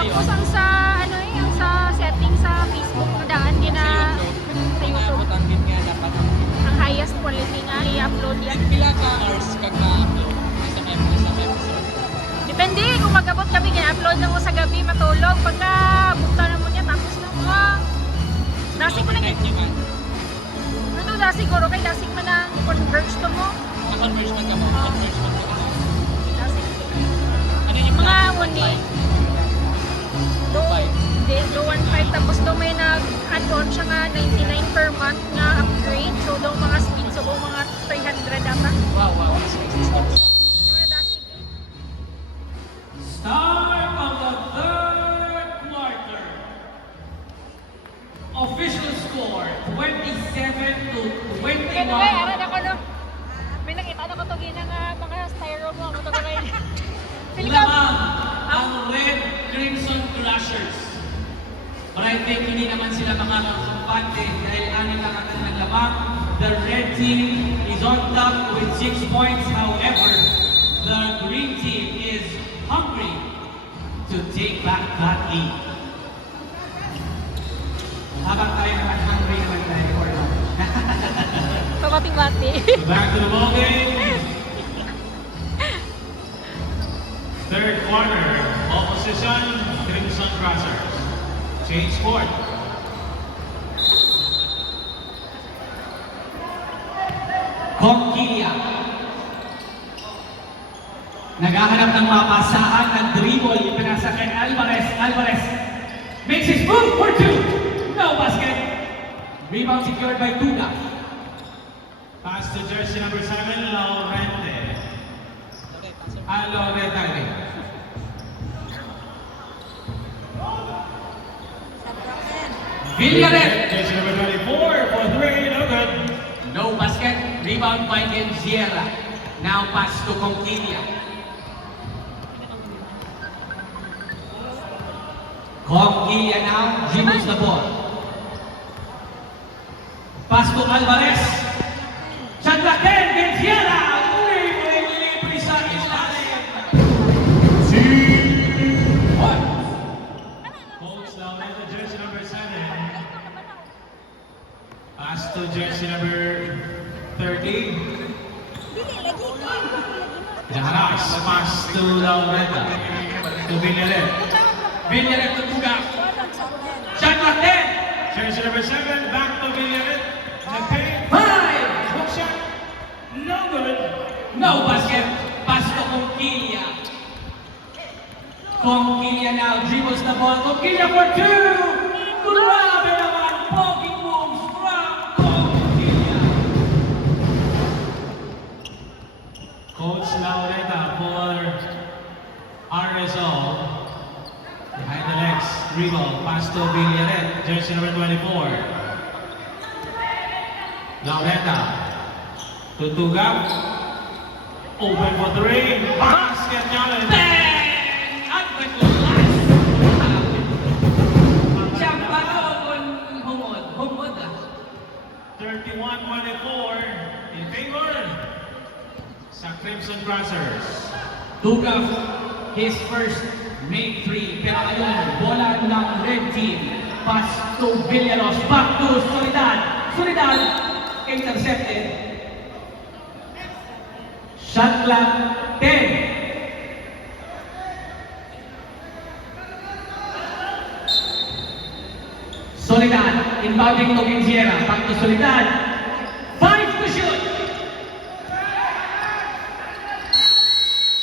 Tapos ang sa ano ang sa setting sa Facebook na daan din na sa YouTube. Ang highest quality nga i-upload yan. Pila ka hours kag na-upload isang episode? Depende kung magabot kami kaya-upload na mo sa gabi matulog. Pagka bukta na mo niya tapos na mo. Dasig ko na Night nyo man. ano dasig siguro kay dasig man ang converge to mo. Converge man ka mo. Converge man ka mo. Dasig. Ano yung Mga plan? uni. Do 1.5 tapos do may nag-add-on siya nga 99 per month na upgrade. So do mga speed so do mga 300 ata. Wow. Mga dasig. Start of the third quarter. Official score 27 to 21. Kaya nga, aran ako no. May nakita na ko to ginang mga styro mo. Ano to kaya? Lamang ang Red Crimson Crushers. But I think hindi naman sila makakakumpante dahil anin lang ang kanilang lamang. The red team is on top with 6 points. However, the green team is hungry to take back that lead. Habang tayo naman hungry naman tayo or not. Pamating-mati. Back to the ball game. Third quarter, opposition, Crimson Crushers. Change court. Conquilla. Naghahanap ng mapasahan ng dribble. Ipinasa kay Alvarez. Alvarez makes his move for two. No basket. Rebound secured by Duda. Pass to jersey number 7, Laurente. Laurente. Villaret. Jersey number 24 for 3, no good. No basket. Rebound by Genziera. Now pass to Conquilla. Conquilla now dribbles the ball. Pass to Alvarez. Chandraken, Genziera. Uy, may libre sa ilalim. Coach Laurente, jersey number 7. Pass to jersey number 13. Jaharas, pass to Laurente. To Villaret. Villaret to Tugak. Chandraken. Jersey number 7, back to Villaret. Nagpay. 5! Hook shot. No good. No basket. Pass to Conquilla. Conquilla now dribbles the ball. Conquilla for 2! Grabe naman. Poking moves from Conquilla. Coach Laurenta for RSO. Behind the legs. Dribble. Pass to Villaret. Jersey number 24. Laurenta to Tugak. Open for 3. Basket challenge. Bang! At the last. Champa on humod. Humod 31-24 in favor sa Crimson Crushers. Tugak, his first made 3. Pero ayun, bola ng red team. Pass to Villaros. Back to Soledad. Soledad intercepted. Shot clock 10. Soledad inbounding to Genziera. Back to Soledad. 5 to shoot.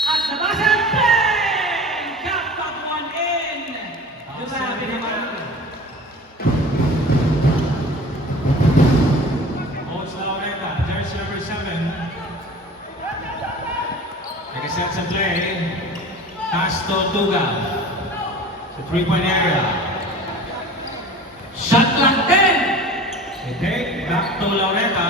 At nabasan. Bang! Got that one in. Grabe naman. Coach Laurenta, jersey number 7. Nag-set sa play. Pass to Tuga. Sa 3-point area. Shot clock 10. Okay, back to Laurenta.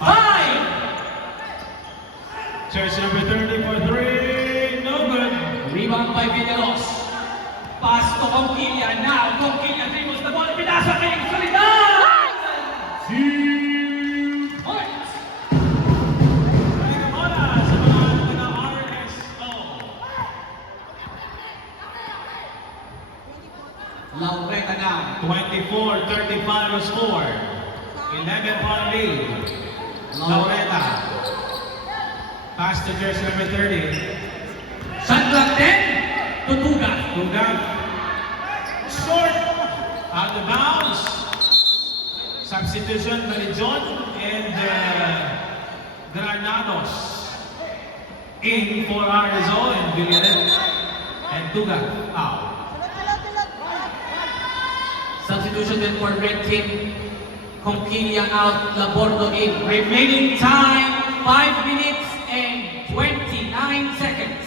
5. Jersey number 30 for 3. No good. Rebound by Villaros. Pass to Conquilla. Now Conquilla dribbles the ball. Pinasa kay Soledad. 2 points. Kaya bola sa mga taga-RSO. Pass to jersey number 30. Shot clock 10 to Tuga. Tuga. Short. Out of bounds. Substitution by John and Granados. In for Arezzo and Villarreal. And Tuga out. Substitution then for red team. Conquilla out, Labordo in. Remaining time, 5 minutes and 29 seconds.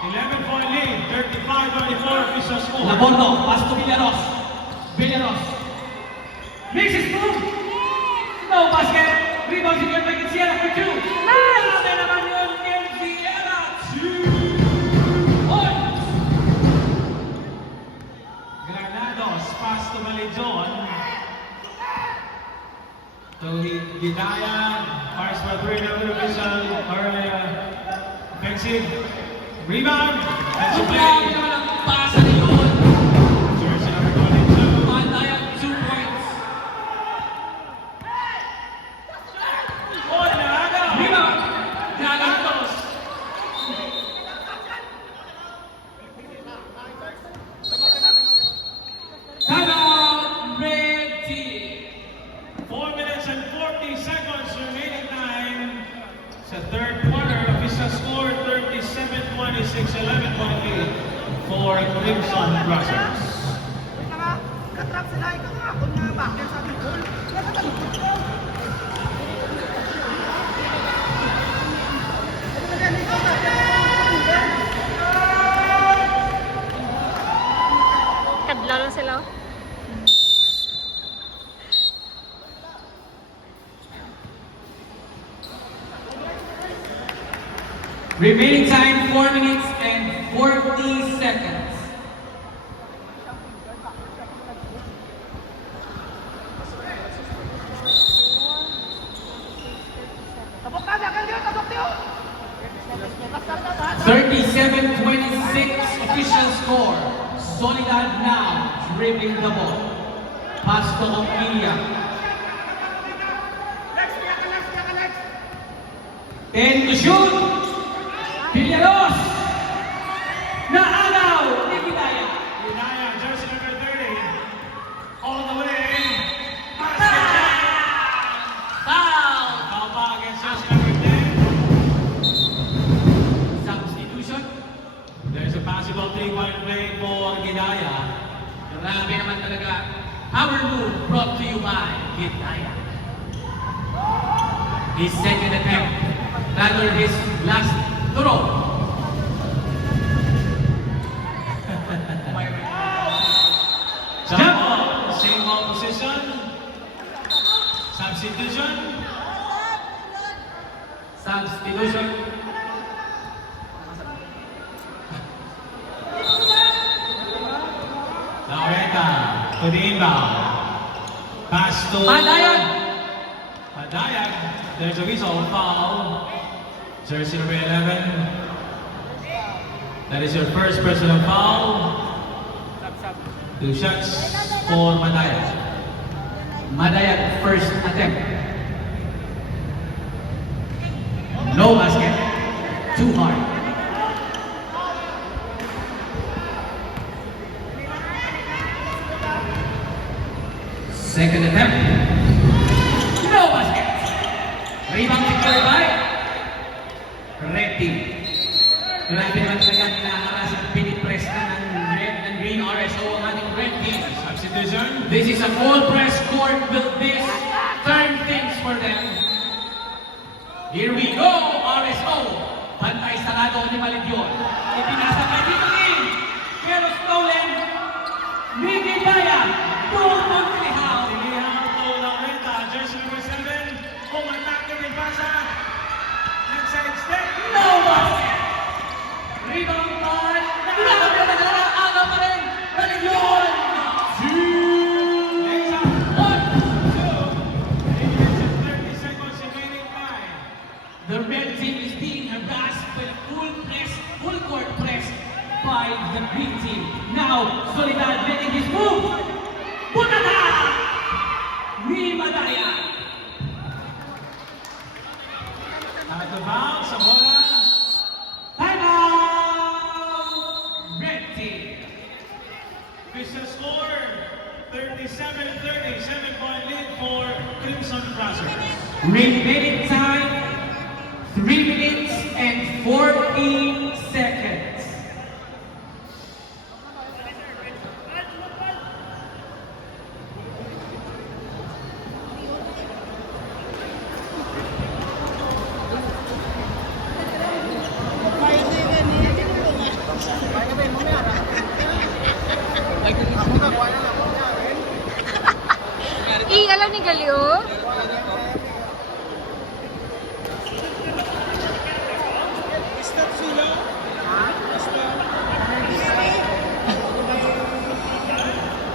11-point lead. 35-24 official score. Labordo, pass to Villaros. Villaros. Makes his move. No basket. Rebound si Germán Sierra for 2. Grabe naman yun, Sierra. 2 points. Granados, pass to Malijon. So Hidaya, fires for 3, another official, or offensive. Rebound, defensive Grabe play. naman ang pasa na yun. Jersey number 22. Pandayan, 2 points. Oh, Granados! Rebound. Granados. Timeout, red team. 4 minutes and 40 seconds remaining time sa third quarter. Official score 37-26, 11-point lead for Crimson Crushers. Katrap sila, ikaw nga ako nga bakit sa ating goal. Kadlaw lang sila. Oh. Remaining time 4 minutes and 40 seconds. Tabok ka, dakal yun, tabok yun! 37-26 official score. Soledad now dribbling the ball. Pass to Conquilla. Next, next! 10 to shoot. Villaros. Naagaw ni Hidaya. Hidaya, jersey number 30. All the way. Basket shot. Foul. Foul ball against jersey number 10. Substitution. There's a possible 3-point play for Hidaya. Grabe naman talaga. Our move brought to you by Hidaya. His second attempt, rather his last throw. Jump ball, same ball position. Substitution. Substitution. Laureta to the inbound. Pass to Pandayan. Pandayan. There's a whistle, foul. Jersey number 11. That is your first personal foul. 2 shots for Pandayan. Madayak first attempt. No basket. Too hard. Second attempt. No basket. Rebound secured by red team. Grabe naman talaga nakaharas at pinipress na ng green RSO ang ating red team. Substitution. This is a full press court. Will this turn things for them? Here we go, RSO. Bantay sarado ni Malibyon. Ipinasa kay Tito King. Pero stolen. Miggy Baya. Turton Trihao. Tilihan to Laureta. Jersey number 7. Umatak ng pasa. Inside step. No basket. Rebound by. Grabe na aga pa rin. Malibyon. Legs up. 2. 30 seconds remaining time. The red team is being harassed by the full court press by the green team. Now, Soledad making his move. Punata! Ni Madaya. Crimson Crushers. Remaining time, 3 minutes and 14 seconds. Alam ni Galio?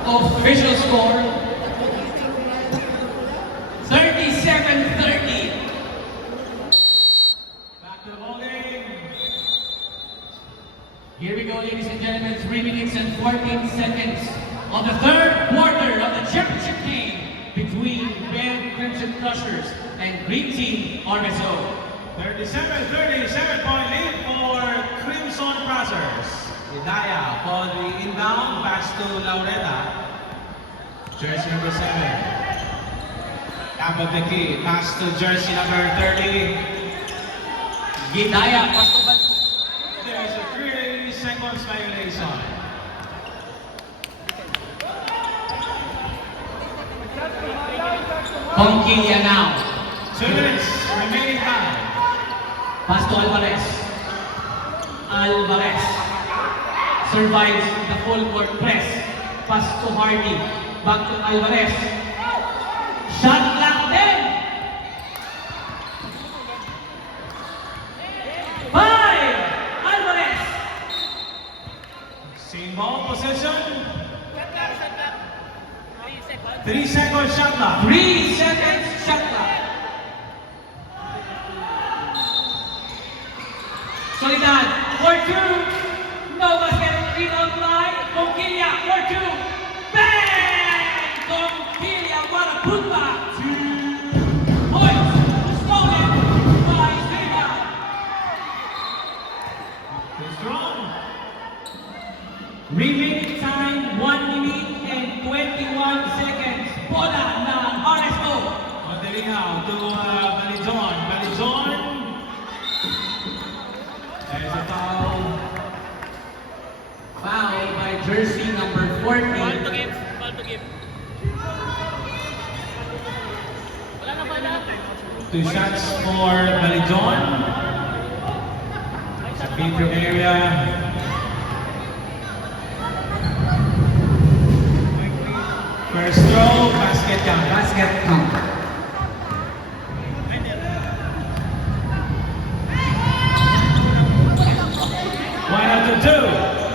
Official score, 37-30. Back to the ball game. Here we go, ladies and gentlemen, 3 minutes and 14 seconds of the third quarter of the championship game between Red Crimson Crushers and Green Team RSO. 37-37 point lead for Crimson Crushers. Hidaya for the inbound pass to Laureta. Jersey number 7. Top of the key, pass to jersey number 30. Gidaya, pasok. There's a 3 seconds violation. Conquilla now. 2 minutes remaining time. Pass to Alvarez. Alvarez survives the full court press. Pass to Hardy. Back to Alvarez. Shot clock then. 5. Alvarez. Same ball possession. 3 seconds shot clock. 3 seconds shot clock. Solidad for 2. No basket. Rebound by Conquilla for 2. Bang! Conquilla, what a putback. 2 points stolen by Sevilla. Too strong. Remaining time 1 minute and 21 seconds. Bola ng RSO. Madaling out to Balijon. Balijon. There's a foul. Foul by jersey number 40. Ball to give. Wala na pala. 2 shots for Balijon. Sa feature area. First throw, basket count. Basket count. One out to 2.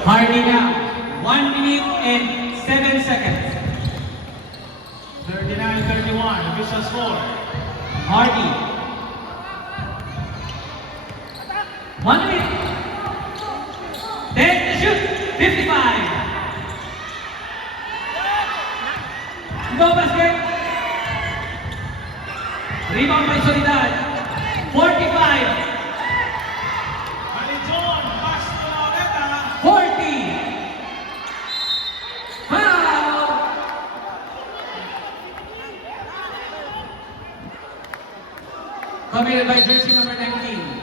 Hardy now. 1 minute and 7 seconds. 39-31, official score. Hardy. 1 minute. 10 to shoot. 55. No basket. Rebound by Solidad. 45. Balijon, pass to Laureta. 40. Foul. Committed by jersey number 19.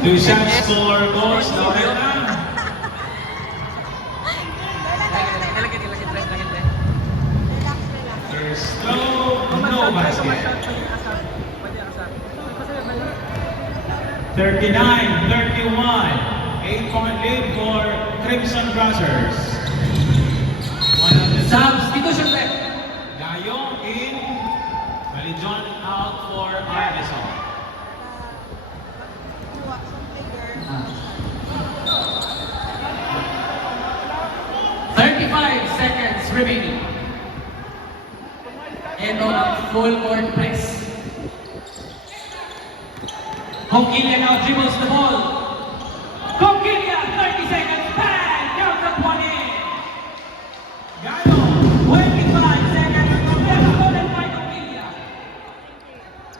Two shots for Coach Laureta. First throw, no basket. 39-31, 8-point lead for Crimson Crushers. One of the Substitution left. Gayong in, Balijon out for Arneson. 35 seconds remaining. Ito ang full court press. Conquilla now dribbles the ball. Conquilla, 30 seconds, bang! Count the 20. Gayong, 25 seconds, stolen by Conquilla.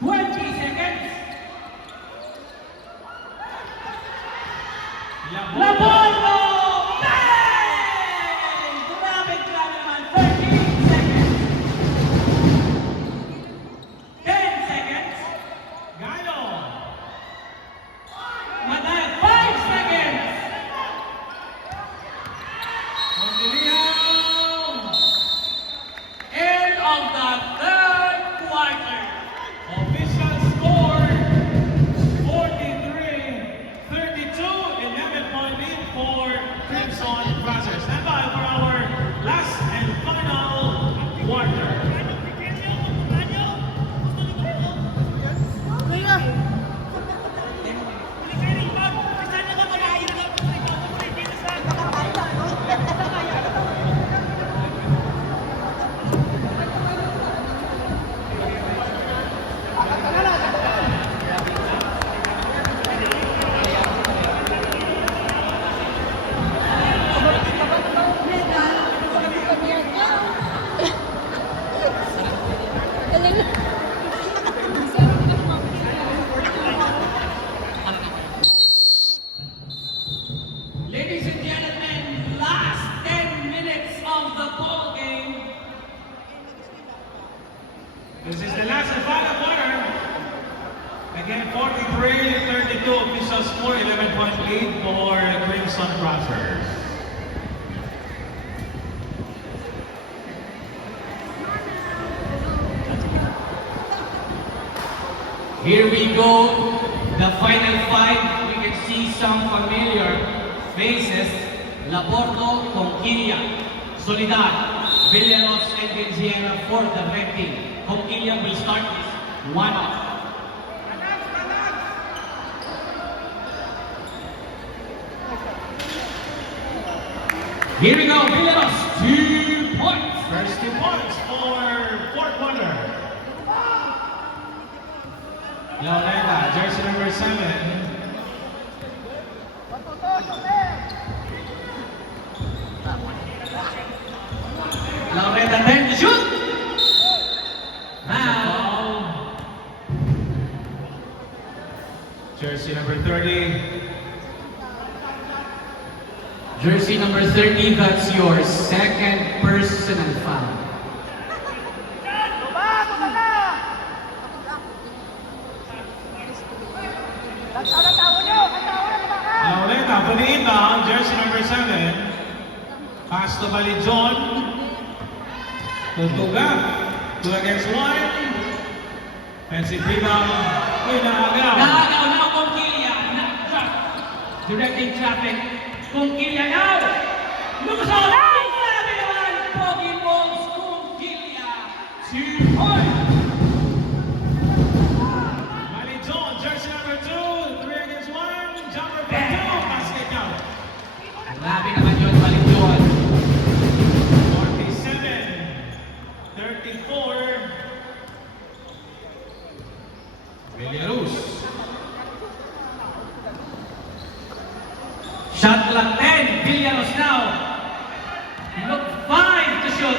20 seconds. Again, 43-32 official score, 11-point lead for Crimson Crossers. Here we go, the final five. We can see some familiar faces. Laporto, Conquilla, Soledad, Villaros, and Genziera for the red team. Conquilla will start this one off. Here we go, Villaros, 2 points. First 2 points for fourth quarter. Laureta, jersey number 7. Laureta 10 to shoot. Foul. Jersey number 30. Jersey number 30, that's your second personal foul. Laureta, puniin down, jersey number 7. Pass to Balijon. To Tugap. 2 against 1. Offensive rebound. Uy, naagaw. Naagaw now, Conquilla. Not directing traffic. Conquilla now. Lumusot. Grabe naman. Pogi balls. Conquilla. 2 points. Balijon, jersey number 2. 3 against 1. Jumper for 2. Basket count. Grabe naman yun, Balijon. 47-34. Belarus. Shot clock 10. Villaros now. Look 5 to shoot.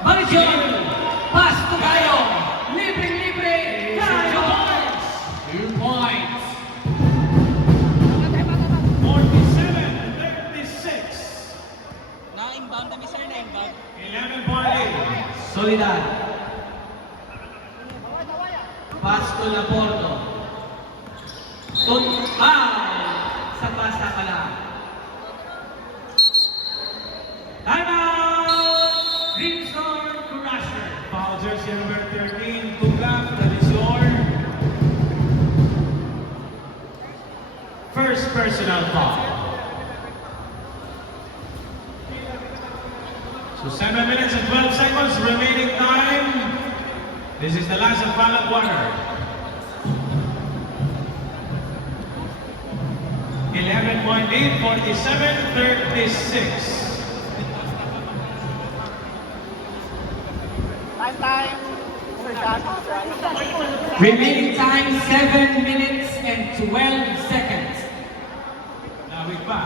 Balijon. Pass to Gayo. Libre. Gayo. 2 points. 47-36. Na-inbound kami sir, na-inbound. 11-point lead. Soledad. Pass to Laporto. Sa pasa pala. Timeout! Crimson Crusher. Foul jersey number 13. Tugap, that is your first personal foul. So 7 minutes and 12 seconds remaining time. This is the last and final quarter. 11-point lead, 47-36. Time. Sir John. Remaining time 7 minutes and 12 seconds. Lawig pa.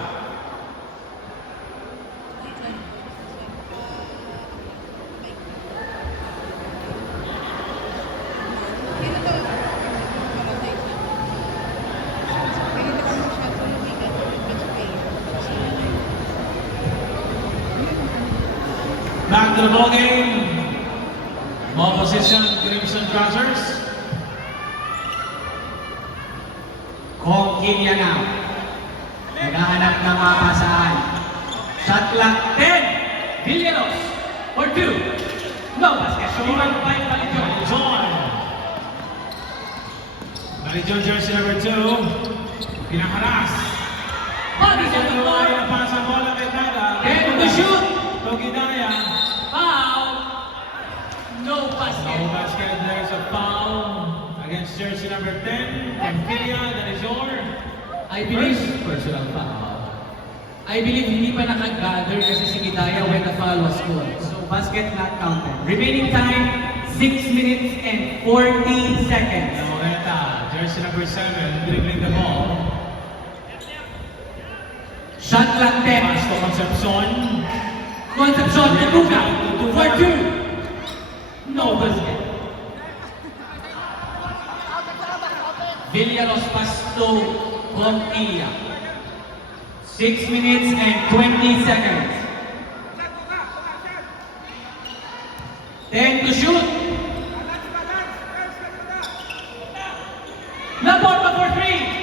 Back to the ball game. Ball position, Crimson Crossers. Conquilla now. Naghahanap ng mapasahan. Shot clock 10. Villaros for 2. No basket. Rebound by Balijon. Balijon jersey number 2. Pinaharas. Balijon to Tuloy score. na pasa bola kay Dada. 10 to shoot. Togidaya. Foul. No No basket. basket. There's a foul against jersey number 10. Conquilla, that is your I believe first personal foul. I believe hindi pa nakagather kasi si Kidaya when the foul was scored. So basket not counted. Remaining time 6 minutes and 40 seconds. Laureta, jersey number 7, dribbling the ball. Shot clock 10. Pass to Concepcion. Concepcion to Tuca for 2. No basket. Villaros pass to Conquilla. 6 minutes and 20 seconds. 10 to shoot. Labor pa for 3.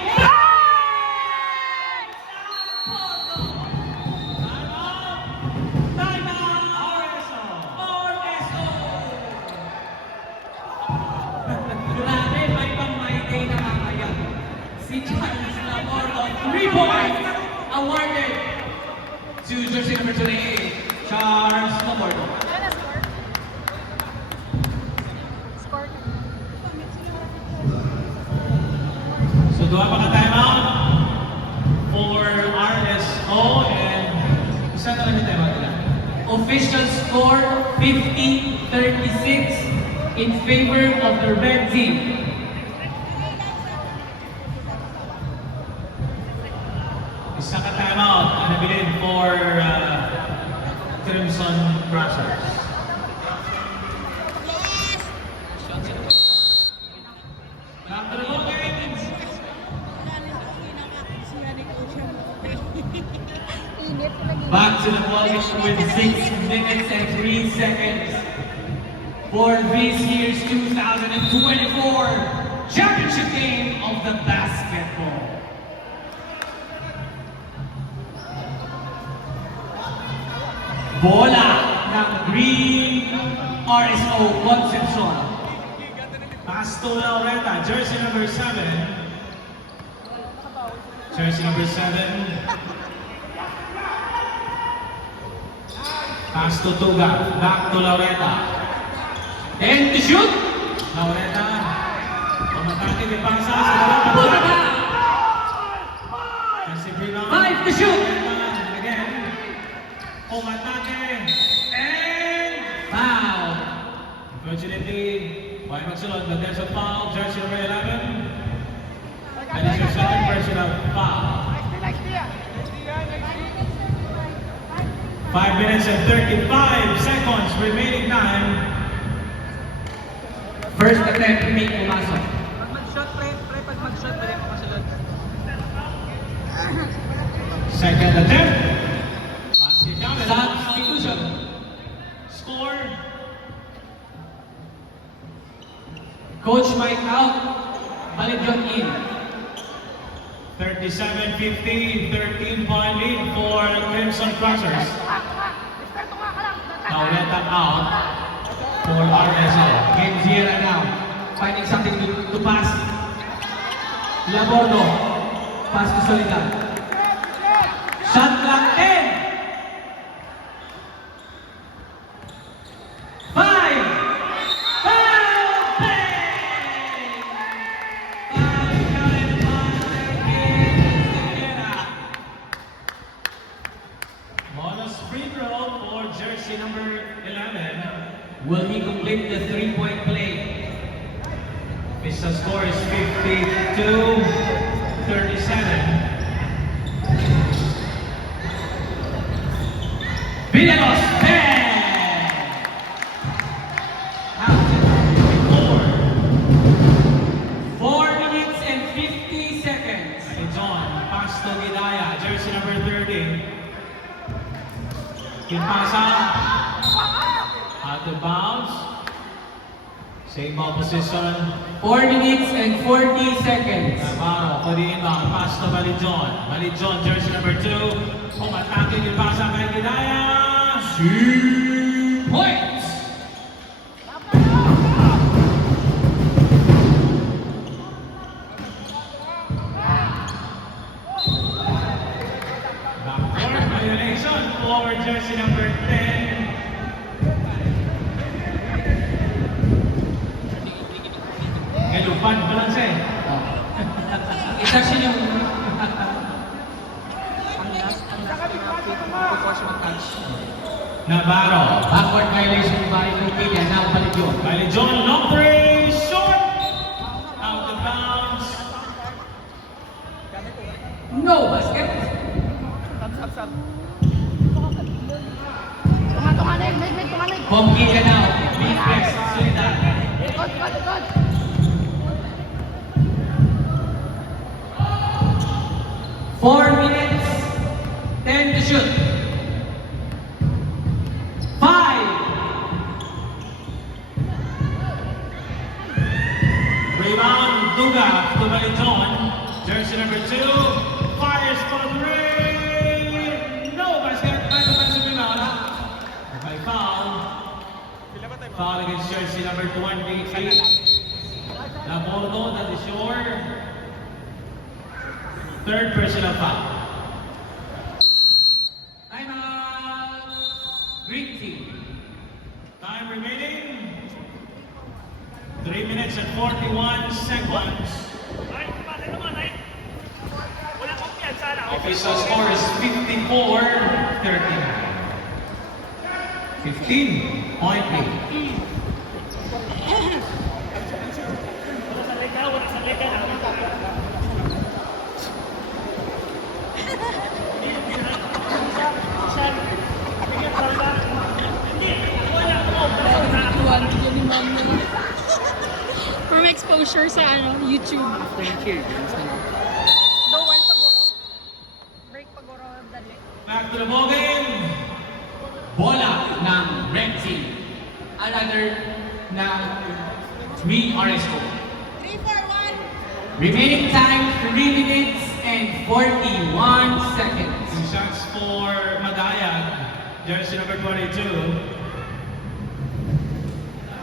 Grabe, may pang-my-day na mamaya. Si Charles Labor on 3 points awarded to jersey number 28, Charles Labor. Ano na score? Score. So doon pa ka timeout for RSO and isa na lang yung timeout nila. Official score 50-36 in favor of the red team. Isa ka timeout na nabilin for Crimson Crushers. Back to the Philippines. Init na naging. Back to the ball game with 6 minutes and 3 seconds for this year's 2024 championship game of the basketball. Bola ng Green RSO Concepcion. Pass to Laureta, jersey number 7. Jersey number 7. Pass to Tuga, back to Laureta. 10 to shoot. Laureta, pumatake ni Pasa sa dalawang Puta pagkat. ba? Kasi rebound. 5 to shoot. Laureta, again. Pumatake. And Foul. unfortunately, why magsulod, but there's a foul, jersey number 11. And it's your second personal foul. 5 minutes and 35 seconds remaining time. First attempt, may pumasok. Pag mag-shot, pre, pag mag-shot, pre, makasunod. Second attempt. Basket down. Substitution. Score. Coach Mike out. Balik yun in. 37-15, 13-point lead for Crimson Crushers. Laureta out for RSO. Game zero now. Finding something to pass. Labordo. Pass to Soledad. Shot clock 10. 5. Foul play. 5 counted Bonus free throw for jersey number 11. Will he complete the 3-point play? Official score is 52-37. Villalobos 10. Four. 4 minutes and 50 seconds. Ay John, pass to Gidaya, jersey number 30. Kinpasa. Out of bounds. Same ball position. 4 minutes and 40 seconds. Navarro for the inbound. Pass to Balijon. Balijon, jersey number 2. Pumatake yung pasa kay Gidaya. Points. Backcourt violation for jersey number 10. Galupan pa lang siya eh. It's actually yung Navarro. backward violation by Lupilia. Now balik yun. Balijon, long three, short. Out of bounds. No basket. Pomki ka now. Big press. Solidar. 4 minutes. 10 to shoot. 5. Rebound, Duga to Baliton. Jersey number 2, fires for 3. No basket, by defensive rebound. By foul. Foul against jersey number 28. Labordo, that is your third personal foul. Timeout. Green team. Time remaining 3 minutes and 41 seconds. Official score is 54-39. 15-point lead. From exposure sa YouTube. Thank you. Dawan paguro. Break paguro dali. Back to the ball game. Bola ng red team. Another ng 3 RSO. 3-4-1. Remaining time 3 minutes and 41 seconds. Two shots for Madayag, jersey number 22.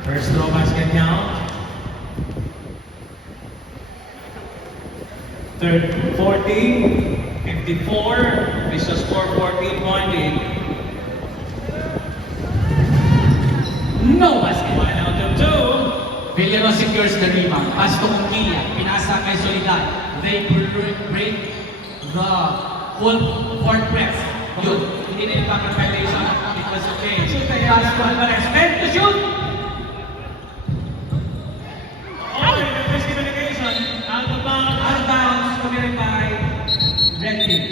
First throw basket count. Third 40, 54. Official score 14-point lead. No basket. One out of two. Villanos secures the rebound. Pass to Conquilla. Pinasa kay Solidad. They break the full court press. Yun. Hindi na impact ang violation. It was okay. Pass to Alvarez. Meant to shoot. Okay, the miscommunication. Out of bounds. Out of bounds. Committed by red team.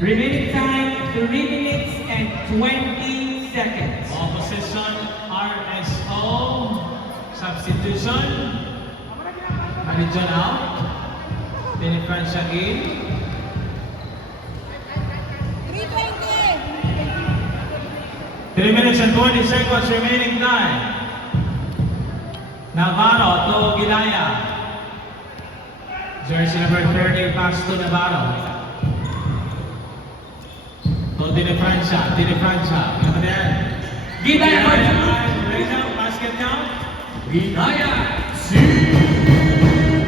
Remaining time 3 minutes and 20 seconds. Opposition, RSO. Substitution. Marijon out. Denifrancia in. 3-20. 3 minutes and 20 seconds remaining time. Navarro to Gilaya. Jersey number 30 pass to Navarro. To Denifrancia. Come there. Gilaya for two. Raise out, basket count. Gilaya. 2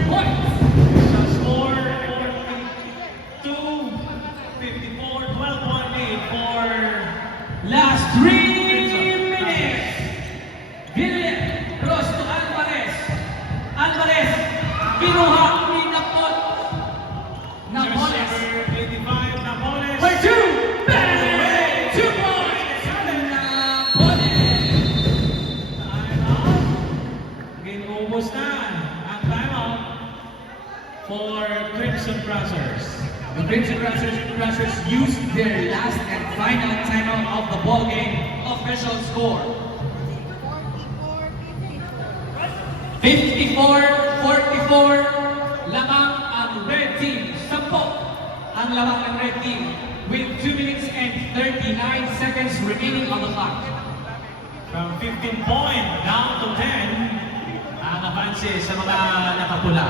points. So score 42, 54, 12-point lead for Last 3 minutes. Villar. Cross to Alvarez. Alvarez. Kinuha ni Napot. Napoles. jersey number 85, Napoles. For 2. Bang! 2 points. Napoles. Timeout. Ginubos na ang timeout for Crimson Brazzers. The Crimson Rushers used their last and final timeout of the ball game. Official score 54-44. Lamang ang red team. 10 ang lamang ng red team with 2 minutes and 39 seconds remaining on the clock. From 15 point down to 10 ang avanse sa mga nakapula.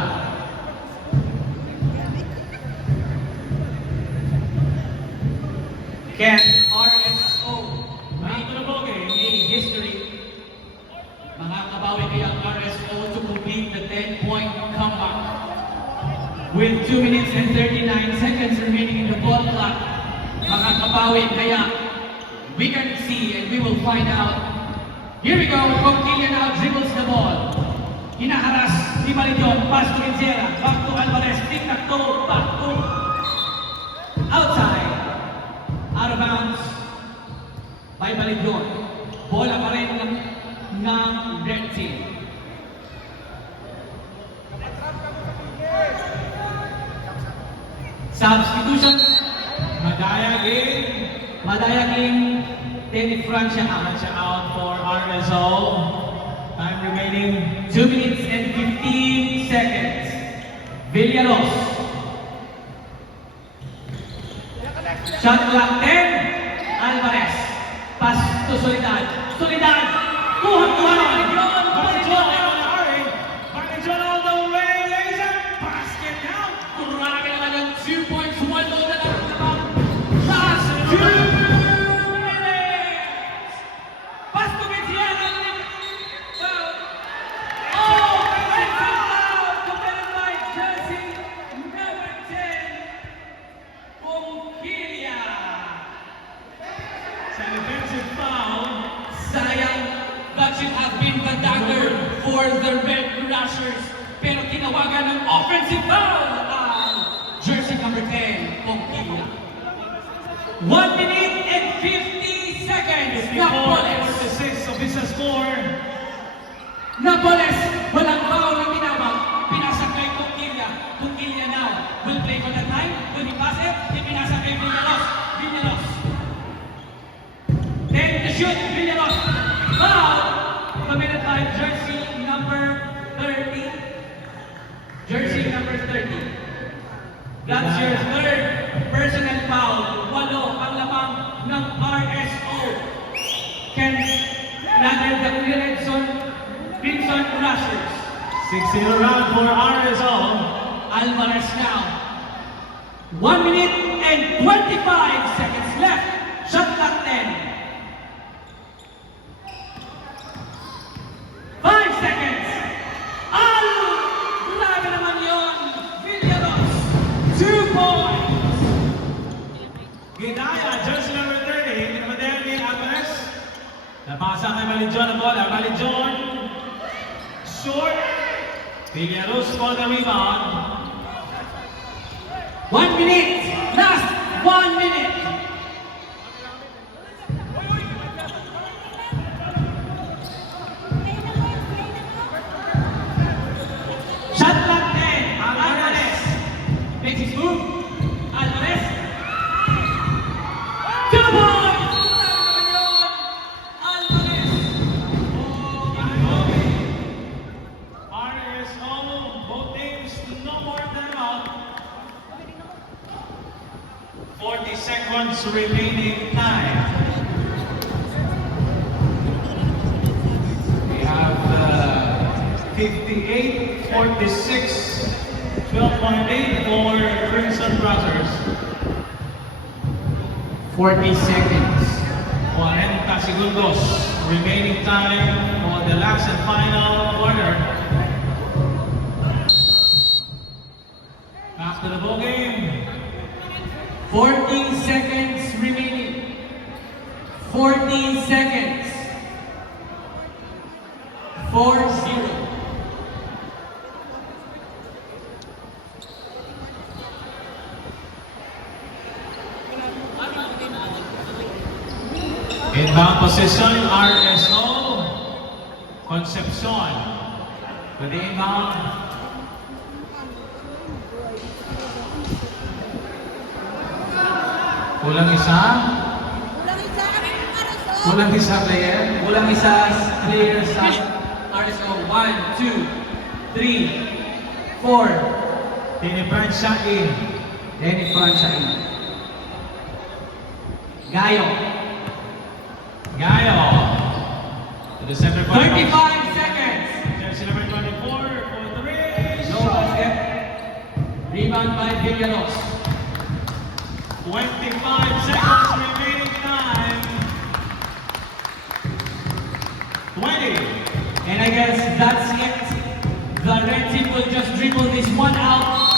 Can RSO Back to the ball game. a history? Makakabawi kaya ang RSO to complete the 10-point comeback. With 2 minutes and 39 seconds remaining in the ball clock, makakabawi kaya? We can see and we will find out. Here we go. Conquilla now dribbles the ball. Hinaharas si Marijon. Pass to Enzera. Back to Alvarez. Tic-tac-toe. Back to outside. Out of bounds by Baliton. Bola pa rin ng red team. Substitution. Madayag in. Madayagin. Denifrancia out. Francia out for RSO. Time remaining 2 minutes and 15 seconds. Villanos. Shot clock 10. Alvarez. Pass to Solidad. Solidad. Kuha. Balijon all the way. for the Red Crushers. Pero tinawagan ng offensive foul ang jersey number 10, Conquilla. 1 minute and 50 seconds. Napoles. 54-46 official score. Napoles, walang foul na tinawag. Pinasa kay Conquilla. Conquilla now will play for the time. Will he pass it? Ipinasa kay Villalos. Villalos. 10 to shoot. Villalos. Foul committed by jersey number 30. Jersey number 30. That's your third personal foul. 8 ang lamang ng RSO. Can rather the Crimson Crushers. 6-0 round for RSO. Alvarez now. 1 minute and 25 seconds left. Shot clock 10. 5 seconds. Grabe naman yun. Villaros. 2 points. Ginaya, jersey number 30, Maderni Alvarez. Napasa kay Malijon ang bola. Malijon, short. Villaros for the rebound. 1 minute. Last 1 minute. Shot clock 10. Alvarez makes his move. Alvarez. 2 points. Alvarez. RSO, both teams, no more timeout. 40 seconds remaining time. We have 58-46, 12.8 for Crimson Brothers. 40 seconds. 40 segundos remaining time for the last and final quarter. Back to the ball game. 40 seconds remaining. 40 seconds. 4-0. Inbound possession, RSO. Concepcion. With the inbound. Kulang isa. Kulang isa player. Kulang isa clear sa RSO. 1, 2, 3, 4. Tinipransya in. Then Francia in. Gayo. Gayo. To the center court. 35 seconds. Jersey number 24 for the race. No basket. Rebound by Villanos. 25 seconds remaining time. 20. And I guess that's it. The red team will just dribble this one out